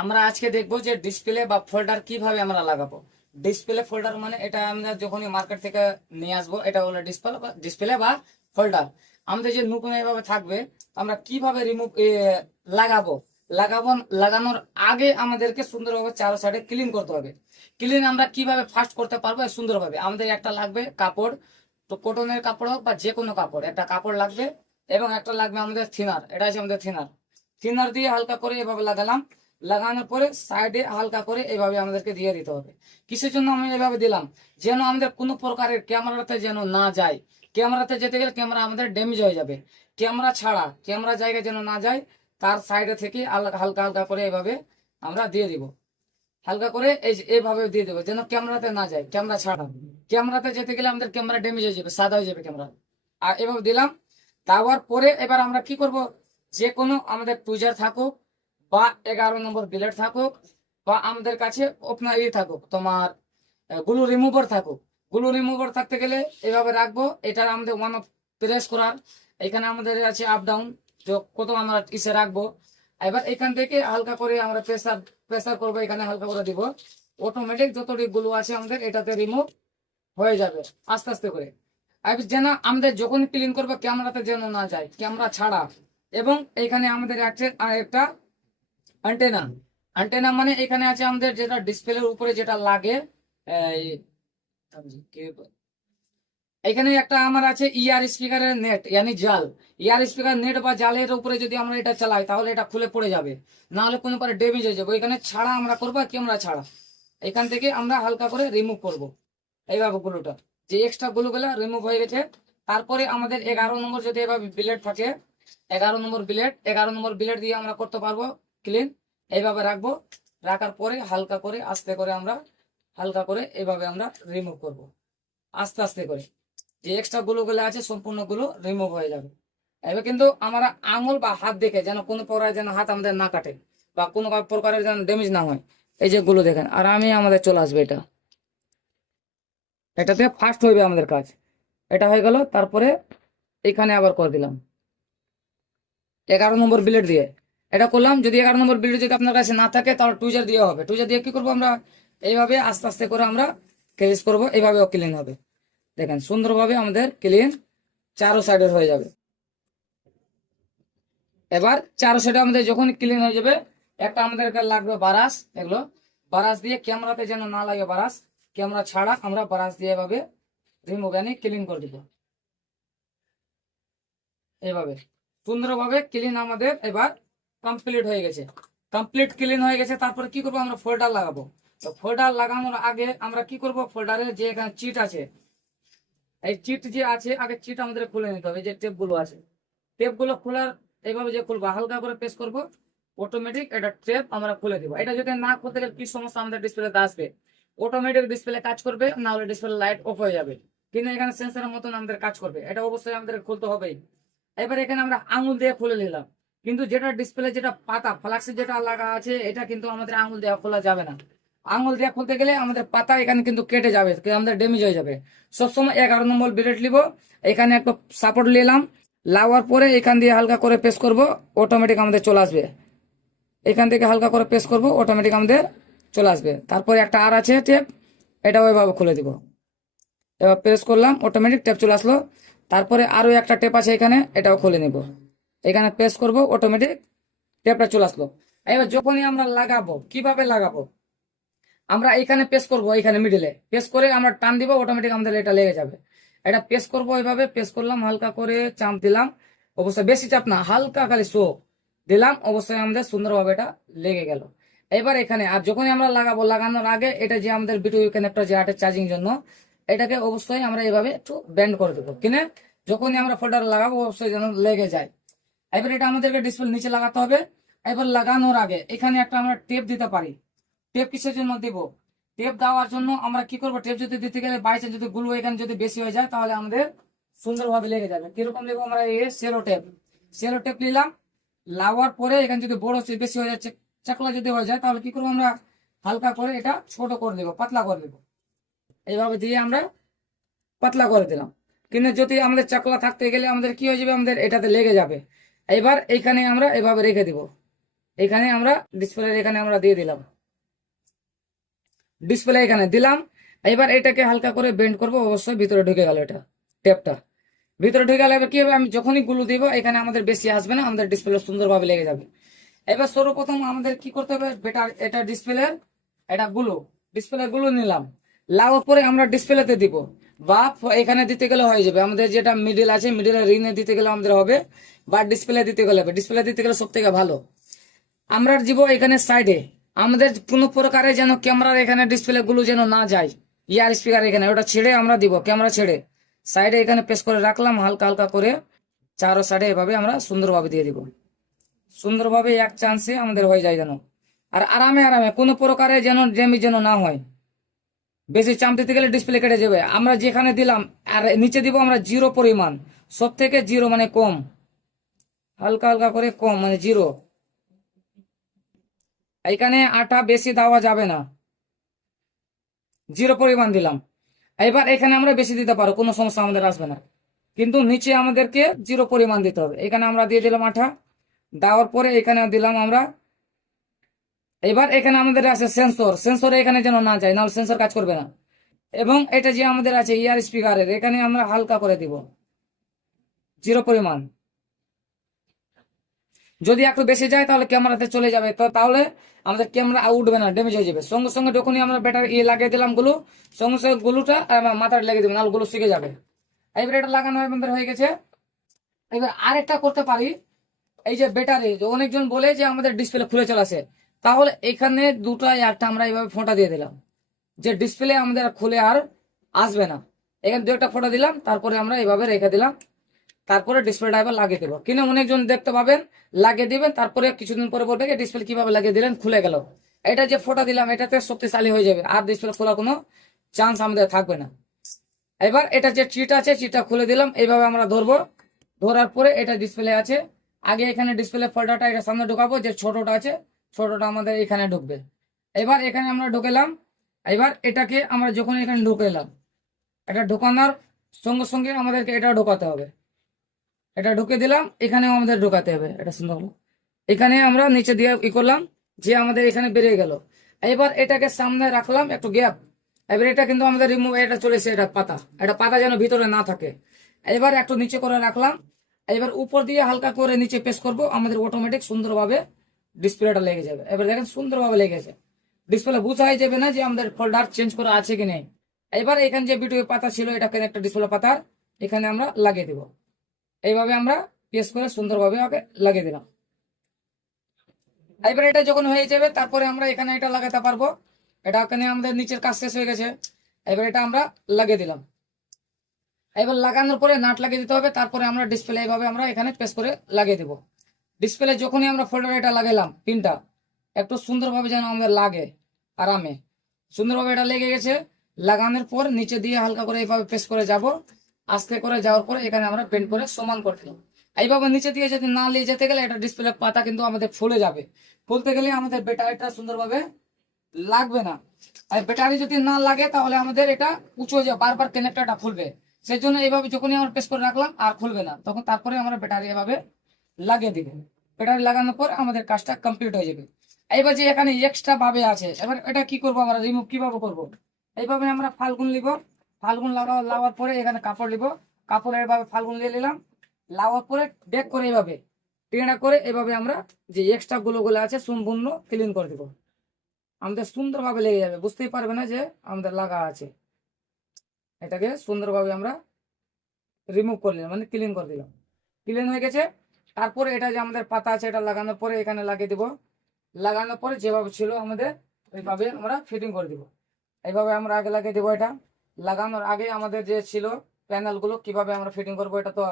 আমরা আজকে দেখবো যে ডিসপ্লে বা ফোল্ডার কিভাবে আমরা লাগাবো। ডিসপ্লে ফোল্ডার মানে এটা আমরা যখনই মার্কেট থেকে নিয়ে আসবো, এটা হলো ডিসপ্লে বা ফোল্ডার। আমাদের যে নতুন এভাবে থাকবে, আমরা কিভাবে রিমুভ লাগাবো লাগাবো লাগানোর আগে আমাদেরকে সুন্দরভাবে চারো সাইডে ক্লিন করতে হবে। ক্লিন আমরা কিভাবে ফার্স্ট করতে পারবো সুন্দরভাবে, আমাদের একটা লাগবে কাপড়। তো কটনের কাপড় হোক বা যে কোনো কাপড়, একটা কাপড় লাগবে এবং একটা লাগবে আমাদের থিনার। এটা আছে আমাদের থিনার। থিনার দিয়ে হালকা করে এভাবে লাগালাম। লাগানোর পরে সাইডে হালকা করে এভাবে আমাদেরকে দিয়ে দিতে হবে। কিসের জন্য আমি এভাবে দিলাম? যেন আমাদের কোনো প্রকারের ক্যামেরাতে যেন না যায়। ক্যামেরাতে যেতে গেলে ক্যামেরা আমাদের ড্যামেজ হয়ে যাবে। ক্যামেরা ছাড়া ক্যামেরা জায়গায় যেন না যায়, তার সাইডে থেকে হালকা হালকা হালকা করে এভাবে আমরা দিয়ে দিব। হালকা করে এইভাবে দিয়ে দেবো যেন ক্যামেরাতে না যায়, ক্যামেরা ছাড়া। ক্যামেরাতে যেতে গেলে আমাদের ক্যামেরা ড্যামেজ হয়ে যাবে, সাদা হয়ে যাবে ক্যামেরা। আর এভাবে দিলাম। দেওয়ার পরে এবার আমরা কি করব, যে কোনো আমাদের টুজার থাকুক বা 11 নম্বর বিলেট থাকুক বা আমাদের কাছে আপনার থাকুক, তোমার গ্লু রিমুভার থাকুক। গ্লু রিমুভার থাকতে গেলে এভাবে রাখবো। এটা আমাদের ওয়ান অফ প্রেস করার, এখানে আমাদের আছে আপ ডাউন, কত আমরা ইসে রাখবো। এবার এখান থেকে হালকা করে আমরা প্রেসার প্রেসার করবো, এখানে হালকা করে দিব। অটোমেটিক যতটি গ্লু আছে আমাদের এটাতে রিমুভ হয়ে যাবে আস্তে আস্তে করে। আর যেন আমাদের যখন ক্লিন করবো ক্যামেরাতে যেন না যায়, ক্যামেরা ছাড়া। এবং এখানে আমাদের আছে একটা অ্যান্টেনা। অ্যান্টেনা মানে এখানে আছে আমাদের যেটা ডিসপ্লের উপরে যেটা লাগে, এই এখানে একটা আমার আছে ইয়ার স্পিকারের নেট, ইয়ানি জাল। ইয়ার স্পিকার নেট বা জালের উপরে যদি আমরা এটা চালাই তাহলে এটা খুলে পড়ে যাবে, না হলে কোনো পারে ড্যামেজ হয়ে যাবে। এখানে ছাড়া আমরা করবো, ক্যামেরা ছাড়া। এখান থেকে আমরা হালকা করে রিমুভ করব এইভাবে গুলোটা, যে এক্সট্রা গুলোগুলা রিমুভ হয়ে গেছে। তারপরে আমাদের 11 নম্বর যদি এভাবে বিলেট থাকে, 11 নম্বর বিলেট দিয়ে আমরা করতে পারবো ক্লিন। এইভাবে রাখবো। রাখার পরে হালকা করে আস্তে করে আমরা হালকা করে এভাবে আমরা রিমুভ করব আস্তে আস্তে করে। যে এক্সট্রা গুলো আছে সম্পূর্ণ গুলো রিমুভ হয়ে যাবে। এবার কিন্তু আমরা আঙুল বা হাত দেখে যেন কোনো প্রকার যেন হাত আমাদের না কাটে বা কোনো প্রকারের যেন ড্যামেজ না হয়। এই যে গুলো দেখেন, আর আমি আমাদের চলে আসবে এটা, এটাতে ফার্স্ট হইবে আমাদের কাজ। এটা হয়ে গেল। তারপরে এখানে আবার করে দিলাম 11 নম্বর বিলেট দিয়ে এটা করলাম। যদি 11 নম্বর বিলেট যদি আপনার কাছে না থাকে তাহলে টুইজার দিয়ে হবে। টুইজার দিয়ে কি করবো আমরা, এইভাবে আস্তে আস্তে করে আমরা ক্লিন করবো, এইভাবেও ক্লিন হবে। দেখেন সুন্দরভাবে আমাদের ক্লিন চারো সাইডের হয়ে যাবে। এবার চারো সাইডে আমাদের যখন ক্লিন হয়ে যাবে, একটা আমাদের লাগবে বারাস। এগুলো বারাস দিয়ে ক্যামেরাতে যেন না লাগে, বারাস ক্যামেরা ছাড়া আমরা বারাস দিয়ে এভাবে রিমুভ ক্লিন করে দিব। এইভাবে সুন্দরভাবে ক্লিন আমাদের এবার কমপ্লিট হয়ে গেছে। কমপ্লিট ক্লিন হয়ে গেছে। তারপরে কি করবো, আমরা ফোল্ডার লাগাবো। তো ফোল্ডার লাগানোর আগে আমরা কি করব, ফোল্ডারের যে এখানে চিট আছে, এই চিট যে আছে আগে চিট আমাদের খুলে নিতে হবে। এই যে টেপ গুলো আছে, টেপ গুলো খোলার এইভাবে যে খুলবো, হালকা করে প্রেস করব, অটোমেটিক এটা টেপ আমরা খুলে দিব। এটা যদি না করতে গেলে কি সমস্যা আমাদের ডিসপ্লেতে আসবে, অটোমেটিক ডিসপ্লে কাজ করবে, না হলে ডিসপ্লে লাইট অফ হয়ে যাবে। কিন্তু এখানে সেন্সরের মতন আমাদের কাজ করবে, এটা অবশ্যই আমাদের খুলতে হবেই। এবার এখানে আমরা আঙুল দিয়ে খুলে নিলাম, কিন্তু যেটা ডিসপ্লে যেটা পাতা ফ্লাক্সে যেটা লাগা আছে এটা কিন্তু আমাদের আঙুল দিয়ে খোলা যাবে না। আঙুল দিয়ে খুলতে গেলে আমাদের পাতা এখানে কিন্তু কেটে যাবে, আমাদের ড্যামেজ হয়ে যাবে। সবসময় 11 নম্বর বিলেট নিব। এখানে একটা সাপোর্ট নিলাম, লাগার পরে এখান দিয়ে হালকা করে প্রেস করব, অটোমেটিক আমাদের চলে আসবে। এখান থেকে হালকা করে প্রেস করব, অটোমেটিক আমাদের চলে আসবে। তারপরে একটা আর আছে টেপ, এটা ওইভাবে খুলে দিব। এবার প্রেস করলাম, অটোমেটিক টেপ চলে আসলো। তারপরে আরো একটা টেপ আছে এখানে, এটাও খুলে নিব। এখানে প্রেস করব, অটোমেটিক টেপটা চলে আসলো। এবার যখনই আমরা লাগাবো, কিভাবে লাগাবো, আমরা এখানে প্রেস করব, এখানে মিডিলে প্রেস করে আমরা টান দিব, অটোমেটিক আমাদের এটা লেগে যাবে। এটা প্রেস করবো, এইভাবে প্রেস করলাম, হালকা করে চাপ দিলাম, অবশ্যই বেশি চাপ না, হালকা খালি শো দিলাম, অবশ্যই আমাদের সুন্দরভাবে এটা লেগে গেল। এবার এখানে আর যখনই আমরা লাগাবো, লাগানোর আগে এটা যে আমাদের বিটুই কানেক্টর যে আটে চার্জিং জন্য, এটাকে অবশ্যই আমরা এইভাবে একটু ব্যান্ড করে দেবো, কিনে যখনই আমরা ফোল্ডার লাগাবো অবশ্যই যেন লেগে যায়। এবার এটা আমাদেরকে ডিসপ্লে নিচে লাগাতে হবে। এবার লাগানোর আগে এখানে একটা আমরা টেপ দিতে পারি। টেপ কিসের জন্য দিব, টেপ দেওয়ার জন্য আমরা কি করবো, টেপ যদি দিতে গেলে বাইচান্স যদি গুলো এখানে যদি বেশি হয়ে যায় তাহলে আমাদের সুন্দরভাবে লেগে যাবে। কিরকম নেবো আমরা, এই সেলো টেপ নিলাম। লাগার পরে এখানে যদি বড় বেশি হয়ে যাচ্ছে, চাকলা যদি হয়ে যায়, তাহলে কি করবো আমরা হালকা করে এটা ছোট করে দেবো, পাতলা করে দেবো। এইভাবে দিয়ে আমরা পাতলা করে দিলাম। কিন্তু যদি আমাদের চাকলা থাকতে গেলে আমাদের কি হয়ে যাবে, আমাদের এটাতে লেগে যাবে। এবার এইখানে আমরা এভাবে রেখে দিব, এখানে আমরা ডিসপ্লে এখানে আমরা দিয়ে দিলাম, ডিসপ্লে এখানে দিলাম। এবার এটাকে হালকা করে বেন্ড করব, অবশ্যই ভিতরে ঢুকে গেল এটা টেপটা, ভিতরে ঢুকে গেলে এবার কি হবে, আমি যখনই গুলো দিব এখানে আমাদের বেশি আসবে না, আমাদের ডিসপ্লে সুন্দরভাবে লেগে যাবে। এবার সর্বপ্রথম আমাদের কি করতে হবে, বেটার এটা ডিসপ্লে, এটা গুলো ডিসপ্লে গুলো নিলাম, লাগার পরে আমরা ডিসপ্লেতে দিব, বা এখানে দিতে গেলে হয়ে যাবে, আমাদের যেটা মিডিল আছে মিডিলের রিনে দিতে গেলে আমাদের হবে, বা ডিসপ্লে দিতে গেলে হবে। ডিসপ্লে দিতে গেলে সব থেকে ভালো আমরা দিব এখানে সাইডে, আমাদের কোনো প্রকারে যেন ক্যামেরার এখানে ডিসপ্লে গুলো যেন না যায়, ইয়ার স্পিকার এখানে ওটা ছেড়ে আমরা দিব, ক্যামেরা ছেড়ে সাইডে এখানে পেস্ট করে রাখলাম হালকা হালকা করে, চারো সাইডে এভাবে আমরা সুন্দরভাবে দিয়ে দিব, সুন্দরভাবে এক চান্সে আমাদের হয়ে যায় যেন, আর আরামে আরামে কোনো প্রকারে যেন ড্যামেজ যেন না হয়। বেশি চাপ দিতে গেলে ডিসপ্লে কেটে যাবে। আমরা যেখানে দিলাম আর নিচে দিব আমরা জিরো পরিমাণ, সব থেকে জিরো মানে কম, হালকা হালকা করে কম মানে জিরো, এখানে আটা বেশি দেওয়া যাবে না, জিরো পরিমাণ দিলাম। এবার এখানে আমরা বেশি দিতে পারো, কোনো সমস্যা আমাদের আসবে না, কিন্তু নিচে আমাদেরকে জিরো পরিমাণ দিতে হবে। এখানে আমরা দিয়ে দিলাম আঠা, দেওয়ার পরে এখানে দিলাম আমরা, এবার এখানে আমাদের আছে সেন্সর, সেন্সর এখানে যেন না যায়, নাহলে সেন্সর কাজ করবে না। এবং এটা যে আমাদের আছে ইয়ার স্পিকারের, এখানে আমরা হালকা করে দিব জিরো পরিমাণ, যদি একটু বেশি যায় তাহলে ক্যামেরাতে চলে যাবে, তো তাহলে আমাদের ক্যামেরা উঠবে না, ড্যামেজ হয়ে যাবে। সঙ্গে সঙ্গে যখনই আমরা ব্যাটারি লাগিয়ে দিলাম গুলো, সঙ্গে সঙ্গে গুলোটা মাথায় লাগিয়ে দেবে, নাহলে গুলো শিখে যাবে। এবার এটা লাগানো আমাদের হয়ে গেছে। এবার আরেকটা করতে পারি, এই যে ব্যাটারি অনেকজন বলে যে আমাদের ডিসপ্লে খুলে চলে আসে, তাহলে এখানে দুটা একটা আমরা এইভাবে ফোঁটা দিয়ে দিলাম, যে ডিসপ্লে আমাদের খুলে আর আসবে না। এখানে দু একটা ফোঁটা দিলাম, তারপরে আমরা এইভাবে রেখে দিলাম, তারপরে ডিসপ্লেটা এবার লাগিয়ে দেবো। কিন্তু অনেকজন দেখতে পাবেন লাগিয়ে দিবেন, তারপরে কিছুদিন পরে বলবে ডিসপ্লে কিভাবে লাগিয়ে দিলেন, খুলে গেল। এটা যে ফোঁটা দিলাম এটাতে শক্তিশালী হয়ে যাবে, আর ডিসপ্লে খোলার কোনো চান্স আমাদের থাকবে না। এবার এটা যে চিট আছে চিটটা খুলে দিলাম, এইভাবে আমরা ধরবো, ধরার পরে এটা ডিসপ্লে আছে, আগে এখানে ডিসপ্লে ফোল্ডারটা এটা সামনে ঢুকাবো, যে ছোটটা আছে ছোটটা আমাদের এখানে ঢুকবে। এবার এখানে আমরা ঢুকেলাম, এবার এটাকে আমরা যখন এখানে ঢুকেলাম, এটা ঢোকানোর সঙ্গে সঙ্গে আমাদেরকে এটা ঢোকাতে হবে, এটা ঢুকে দিলাম, এখানেও আমাদের ঢোকাতে হবে, এটা সুন্দর হলো। এখানে আমরা নিচে দিয়ে ই করলাম, যে আমাদের এখানে বেরিয়ে গেল। এবার এটাকে সামনে রাখলাম একটু গ্যাপ, এবার এটা কিন্তু আমাদের রিমুভ, এটা চলেছে, এটা পাতা যেন ভিতরে না থাকে। এবার একটু নিচে করে রাখলাম, এবার উপর দিয়ে হালকা করে নিচে পেস্ট করব, আমাদের অটোমেটিক সুন্দরভাবে ডিসপ্লেটা লেগে যাবে। এবার দেখেন সুন্দরভাবে লেগেছে, ডিসপ্লে বোঝাই যাবে না যে আমাদের ফোল্ডার চেঞ্জ করা আছে কি নেই। এবার এখানে যে ভিডিও পাতা ছিল এটাকে একটা ডিসপ্লে পাতা এখানে আমরা লাগিয়ে দিব, এইভাবে আমরা পেস্ট করে সুন্দরভাবে আগে লাগিয়ে দিলাম। এবার এটা যখন হয়ে যাবে তারপরে আমরা এখানে এটা লাগাতে পারবো, এটা এখানে আমাদের নিচের কাজ শেষ হয়ে গেছে। এবার এটা আমরা লাগিয়ে দিলাম, এবার লাগানোর পরে নাট লাগিয়ে দিতে হবে, তারপরে আমরা ডিসপ্লে এইভাবে আমরা এখানে পেস্ট করে লাগিয়ে দেবো। ডিসপ্লে যখনই আমরা ফোল্ডারে এটা লাগাইলাম পিনটা, একটু সুন্দরভাবে যেন আমাদের লাগে আরামে, সুন্দরভাবে এটা লেগে গেছে। লাগানোর পর নিচে দিয়ে হালকা করে এইভাবে পেস্ট করে যাব, আস্তে করে যাওয়ার পরে এখানে আমরা পেন্ট করে সমান করে দিলাম। এইভাবে নিচে দিয়ে যদি না নিয়ে যেতে গেলে এটা ডিসপ্লে পাতা কিন্তু আমাদের ফুলে যাবে, ফুলতে গেলে আমাদের ব্যাটারিটা সুন্দরভাবে লাগবে না। আর ব্যাটারি যদি না লাগে তাহলে আমাদের এটা উঁচু হয়ে যাবে, বারবার কানেক্টরটা খুলবে। সেই জন্য এইভাবে যখনই আমরা পেস্ট করে রাখলাম আর খুলবে না, তখন তারপরে আমরা ব্যাটারি এভাবে লাগিয়ে দিব। ব্যাটারি লাগানোর পর আমাদের কাজটা কমপ্লিট হয়ে যাবে। এইবার যে এখানে এক্সট্রা ভাবে আছে, এবার এটা কি করব, আমরা রিমুভ কিভাবে করব। এইভাবে আমরা ফাল্গুন নিব, ফাল্গুন লাগার পরে এখানে কাপড় নিব, কাপড় এইভাবে ফাল্গুন নিয়ে নিলাম, লাগার পরে ব্যাক করে এইভাবে টেনে করে এভাবে আমরা যে এক্সট্রা গুলো আছে সম্পূর্ণ ক্লিন করে দিব, আমাদের সুন্দরভাবে লেগে যাবে, বুঝতেই পারবে না যে আমাদের লাগা আছে। এটাকে সুন্দরভাবে আমরা রিমুভ করে নিলাম, মানে ক্লিন করে দিলাম, ক্লিন হয়ে গেছে। তারপরে এটা যে আমাদের পাতা আছে এটা লাগানোর পরে এখানে লাগিয়ে দিব, লাগানোর পরে যেভাবে ছিল আমাদের ওইভাবে আমরা ফিটিং করে দিব। এইভাবে আমরা আগে লাগিয়ে দিব, এটা লাগানোর আগে আমাদের যে ছিল প্যানেলগুলো কিভাবে আমরা ফিটিং করবো এটা তো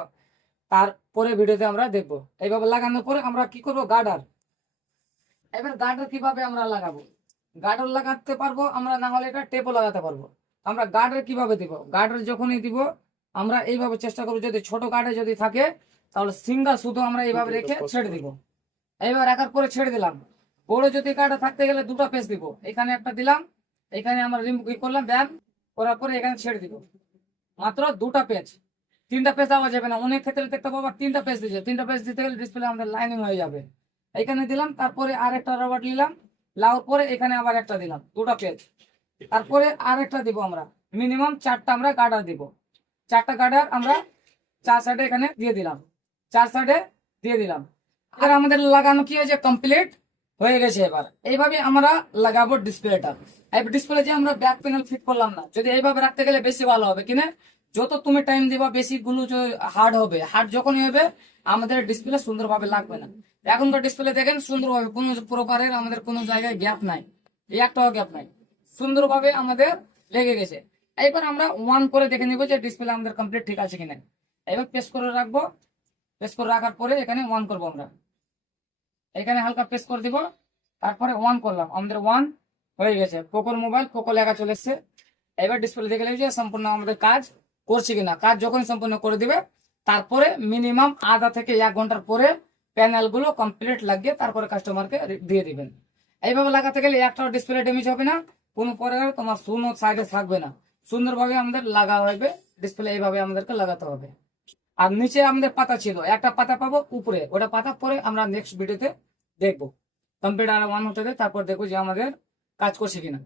তারপরে ভিডিওতে আমরা দেখবো। এইভাবে লাগানোর পরে আমরা কি করব, গার্ডার। এবার গার্ডার কিভাবে আমরা লাগাবো, গার্ডার লাগাতে পারবো আমরা, না হলে এটা টেপও লাগাতে পারবো। আমরা গার্ডার কিভাবে দিব, গার্ডার যখনই দিব আমরা এইভাবে চেষ্টা করবো, যদি ছোট গার্ডার যদি থাকে তাহলে সিঙ্গেল শুধু আমরা এইভাবে রেখে ছেড়ে দিব। এইবার রাখার পরে ছেড়ে দিলাম। বড় যদি গার্ডার থাকতে গেলে দুটো পেজ দিব, এখানে একটা দিলাম, এখানে আমরা রিমুভ করলাম ব্যান করার পরে এখানে ছেড়ে দিব, মাত্র দুটা পেজ, তিনটা পেজ দেওয়া যাবে না। অনেক ক্ষেত্রে দেখতে পাবো তিনটা পেজ দিচ্ছে, তিনটা পেজ দিতে গেলে ডিসপ্লে আমাদের লাইনিং হয়ে যাবে। এখানে দিলাম, তারপরে আরেকটা রবার নিলাম, লাউর পরে এখানে আবার একটা দিলাম, দুটো পেজ। তারপরে আরেকটা দিব আমরা, মিনিমাম 4টা আমরা গার্ডার দিব। 4টা গার্ডার আমরা 4 সাইডে এখানে দিয়ে দিলাম, 4 সাইডে দিয়ে দিলাম। আর আমাদের লাগানো কি হয়েছে, কমপ্লিট হয়ে গেছে। এবার এইভাবে আমরা লাগাবো ডিসপ্লেটা। এবার ডিসপ্লে যে আমরা ব্যাক প্যানেল ফিট করলাম না, যদি এইভাবে রাখতে গেলে বেশি ভালো হবে কিনা, যত তুমি টাইম দিবা বেশি গুলো হার্ড হবে, হার্ড যখনই হবে আমাদের ডিসপ্লে সুন্দরভাবে লাগবে না। এখনকার ডিসপ্লে দেখেন সুন্দরভাবে কোনো প্রকারের আমাদের কোনো জায়গায় গ্যাপ নাই, এই একটাও গ্যাপ নাই, সুন্দরভাবে আমাদের লেগে গেছে। এবার আমরা ওয়ান করে দেখে নিব যে ডিসপ্লে আমাদের কমপ্লিট ঠিক আছে কিনা। এবার প্রেস করে রাখবো, প্রেস করে রাখার পরে এখানে ওয়ান করবো আমরা, এখানে হালকা প্রেস করে দিব, তারপরে ওয়ান করলাম, আমাদের ওয়ান হয়ে গেছে। পোকোর মোবাইল, পোকো লেখা চলে এসছে। এবার ডিসপ্লে দেখে নিই যে সম্পূর্ণ আমাদের কাজ করছে কিনা। কাজ যখন সম্পূর্ণ করে দিবে তারপরে মিনিমাম আধা থেকে 1 ঘন্টার পরে প্যানেল গুলো কমপ্লিট লাগিয়ে তারপরে কাস্টমারকে দিয়ে দিবেন। এইভাবে লাগাতে গেলে একটাও ডিসপ্লে ড্যামেজ হবে না, কোনো প্রকার তোমার সুনো সাইডে থাকবে না, সুন্দরভাবে আমাদের লাগা হবে ডিসপ্লে। এইভাবে আমাদেরকে লাগাতে হবে। আর নিচে আমাদের পাতা ছিল, একটা পাতা পাবো উপরে, ওটা পাতা পরে আমরা নেক্সট ভিডিওতে দেখবো। কম্পিউটার আর অন হতে দেয়, তারপর দেখবো যে আমাদের কাজ করছে কিনা।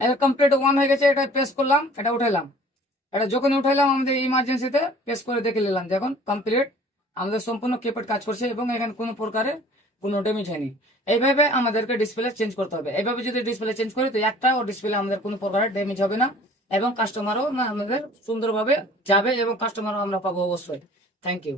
এবার কমপ্লিট ওয়ান হয়ে গেছে, এটা প্রেস করলাম, এটা উঠাইলাম। এটা যখন উঠাইলাম আমাদের ইমার্জেন্সিতে প্রেস করে দেখে নিলাম, দেখুন কমপ্লিট আমাদের সম্পূর্ণ কিপ্যাড কাজ করছে এবং এখানে কোনো প্রকারে কোনো ড্যামেজ হয়নি। এইভাবে আমাদেরকে ডিসপ্লে চেঞ্জ করতে হবে। এইভাবে যদি ডিসপ্লে চেঞ্জ করি তো একটা ও ডিসপ্লে আমাদের কোনো প্রকারের ড্যামেজ হবে না এবং কাস্টমারও আমাদের সুন্দরভাবে যাবে এবং কাস্টমারও আমরা পাবো অবশ্যই। Thank you.